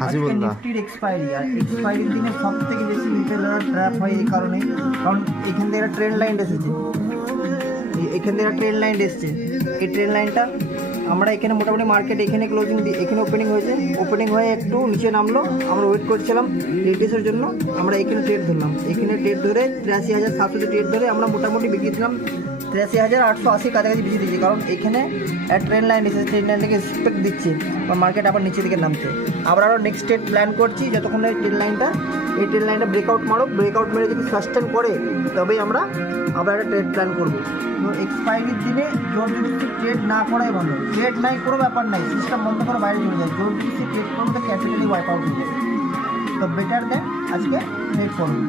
Hasibullah. নিফটির expiry, আর এক্সপায়ারির দিনে সব থেকে বেশি রিটেলাররা ট্র্যাপ হয় এই কারণেই, কারণ এখান থেকে একটা ট্রেন লাইন এসেছে, এখান থেকে একটা ট্রেন লাইন এসছে। এই ট্রেন লাইনটা আমরা এখানে মোটামুটি মার্কেট এখানে ক্লোজিং দিয়ে এখানে ওপেনিং হয়েছে, ওপেনিং হয়ে একটু নিচে নামলো, আমরা ওয়েট করছিলাম রিটেসের জন্য। আমরা এখানে ট্রেড ধরলাম, এখানে ট্রেড ধরে 83,700 ট্রেড ধরে আমরা মোটামুটি বিক্রিয়েছিলাম 83,880 কাছাকাছি বেশি দিচ্ছি, কারণ এখানে ট্রেন লাইন এসেছে, ট্রেন লাইন থেকে রেসপেক্ট দিচ্ছে বা মার্কেট আবার নিচে দিকে নামছে। আবার আরও নেক্সট ট্রেড প্ল্যান করছি, যতক্ষণ এই ট্রেন লাইনটা ব্রেকআউট ব্রেকআউট মেরে যদি সাস্টেন করে তবেই আমরা আবার একটা ট্রেড প্ল্যান করবো। তো এক্সপায়ারির দিনে জোর জবরদস্তি ট্রেড না করাই ভালো। ট্রেড নাই কোনো ব্যাপার নাই, সিস্টেম বন্ধ করে বাইরে চলে যায়, জোর জবরদস্তি ট্রেড করলে তো ক্যাপিটালি ওয়াইপ আউট হয়ে যায়। তো বেটার দেন আজকে ট্রেড করবো।